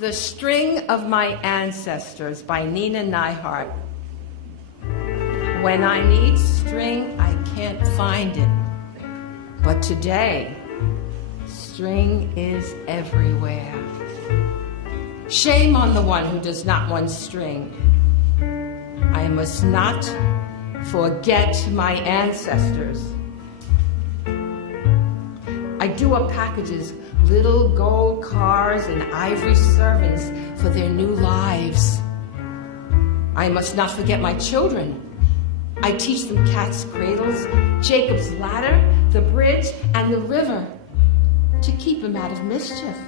The String of My Ancestors by Nina Neihart. When I need string, I can't find it. But today, string is everywhere. Shame on the one who does not want string. I must not forget my ancestors. I do up packages, little gold cars and ivory servants for their new lives. I must not forget my children. I teach them cat's cradles, Jacob's ladder, the bridge, and the river to keep them out of mischief.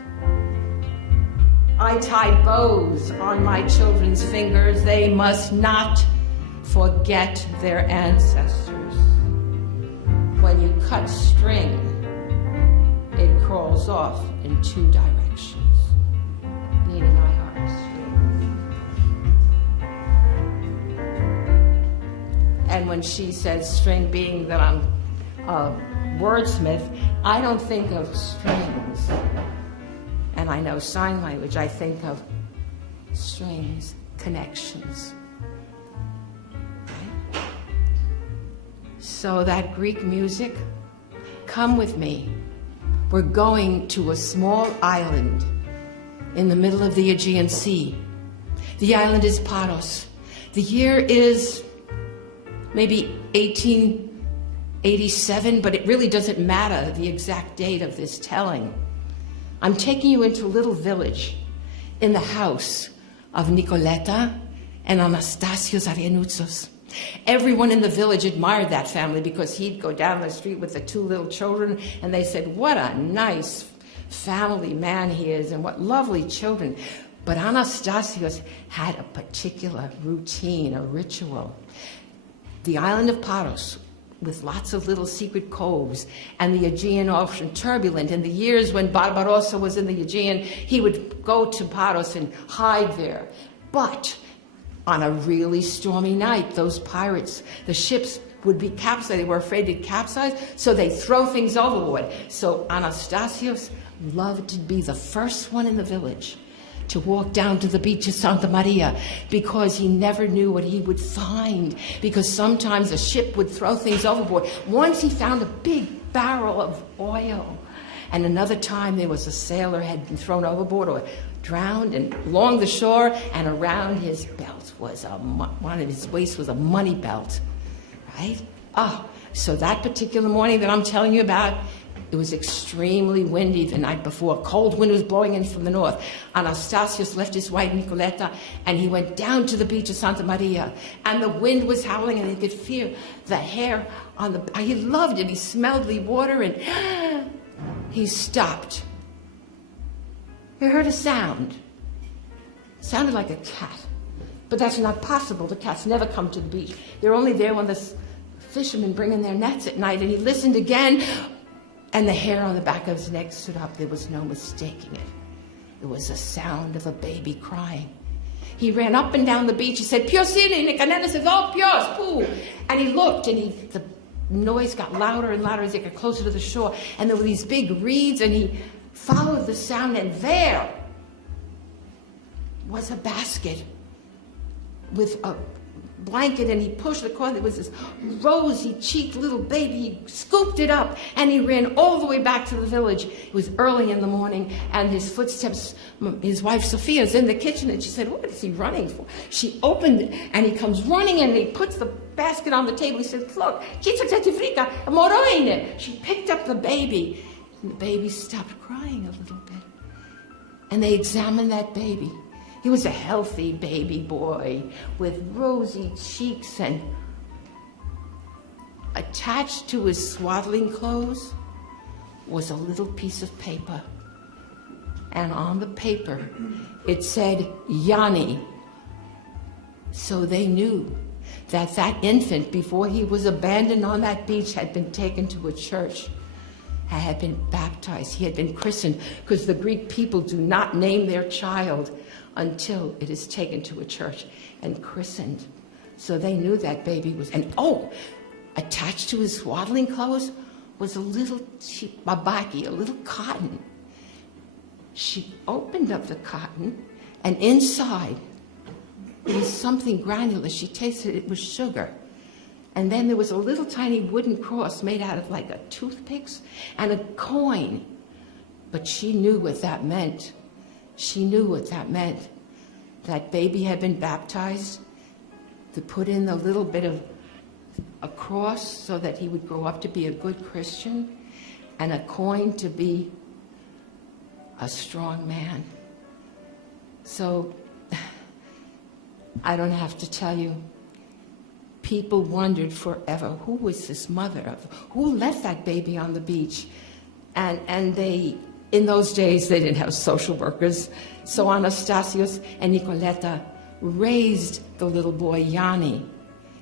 I tie bows on my children's fingers. They must not forget their ancestors. When you cut string, it crawls off in two directions. Nina Neihart, string. And when she says string, being that I'm a wordsmith, I don't think of strings. And I know sign language, I think of strings, connections. Right? So that Greek music, come with me. We're going to a small island in the middle of the Aegean Sea. The island is Paros. The year is maybe 1887, but it really doesn't matter the exact date of this telling. I'm taking you into a little village in the house of Nicoleta and Anastasios Arianoutsos. Everyone in the village admired that family because he'd go down the street with the two little children and they said, what a nice family man he is and what lovely children. But Anastasios had a particular routine, a ritual. The island of Paros, with lots of little secret coves, and the Aegean Ocean turbulent. In the years when Barbarossa was in the Aegean, he would go to Paros and hide there. But on a really stormy night, those pirates, the ships would be capsized. They were afraid to capsize, so they throw things overboard. So Anastasios loved to be the first one in the village to walk down to the beach of Santa Maria because he never knew what he would find, because sometimes a ship would throw things overboard. Once he found a big barrel of oil, and another time there was a sailor had been thrown overboard or drowned, and along the shore and around his belt was one of his waist was a money belt, right? Oh, so that particular morning that I'm telling you about, it was extremely windy the night before. A cold wind was blowing in from the north. Anastasios left his wife Nicoleta and he went down to the beach of Santa Maria. And the wind was howling and he could feel the hair on the... He loved it. He smelled the water and he stopped. He heard a sound. It sounded like a cat. But that's not possible. The cats never come to the beach. They're only there when the fishermen bring in their nets at night. And he listened again. And the hair on the back of his neck stood up. There was no mistaking it. It was the sound of a baby crying. He ran up and down the beach. He said, Piosini, and the canela said, oh, Pios, poo. And he looked, and the noise got louder and louder as they got closer to the shore. And there were these big reeds, and he followed the sound, and there was a basket with a blanket, and he pushed it across. There was this rosy-cheeked little baby. He scooped it up, and he ran all the way back to the village. It was early in the morning, and his footsteps, his wife Sophia's in the kitchen, and she said, what is he running for? She opened it, and he comes running in, and he puts the basket on the table. He says, look, she picked up the baby, and the baby stopped crying a little bit. And they examined that baby. He was a healthy baby boy with rosy cheeks, and attached to his swaddling clothes was a little piece of paper. And on the paper, it said, Yanni. So they knew that that infant, before he was abandoned on that beach, had been taken to a church, had been baptized, he had been christened, because the Greek people do not name their child until it is taken to a church and christened. So they knew that baby was, and attached to his swaddling clothes was a little babaki, a little cotton. she opened up the cotton, and inside there was something granular. She tasted it was sugar. And then there was a little tiny wooden cross made out of like a toothpicks and a coin. But she knew what that meant. She knew what that meant. That baby had been baptized to put in a little bit of a cross so that he would grow up to be a good Christian, and a coin to be a strong man. So I don't have to tell you, people wondered forever, who was this mother of, who left that baby on the beach? And they, in those days, they didn't have social workers. So Anastasios and Nicoleta raised the little boy, Yanni,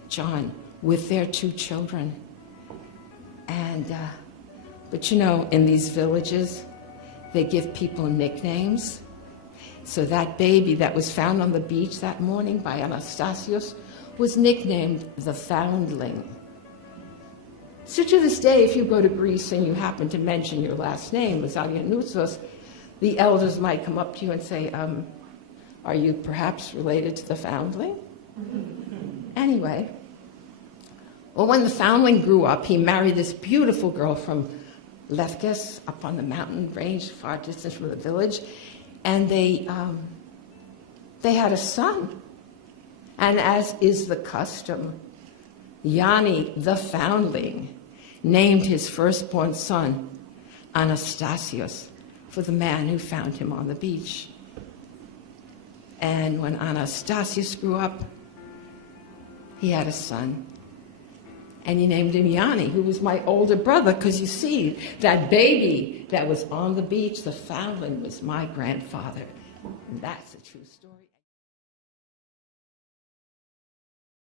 John, with their 2 children. And, but you know, in these villages, they give people nicknames. So that baby that was found on the beach that morning by Anastasios was nicknamed the Foundling. So to this day, if you go to Greece and you happen to mention your last name, Zalianoutsos, the elders might come up to you and say, are you perhaps related to the Foundling? Anyway, well, when the Foundling grew up, he married this beautiful girl from Lefkes, up on the mountain range, far distance from the village, and they had a son. And as is the custom, Yanni, the Foundling, named his firstborn son Anastasios for the man who found him on the beach. And when Anastasios grew up, he had a son. And he named him Yanni, who was my older brother, because you see, that baby that was on the beach, the Foundling, was my grandfather. And that's a true story.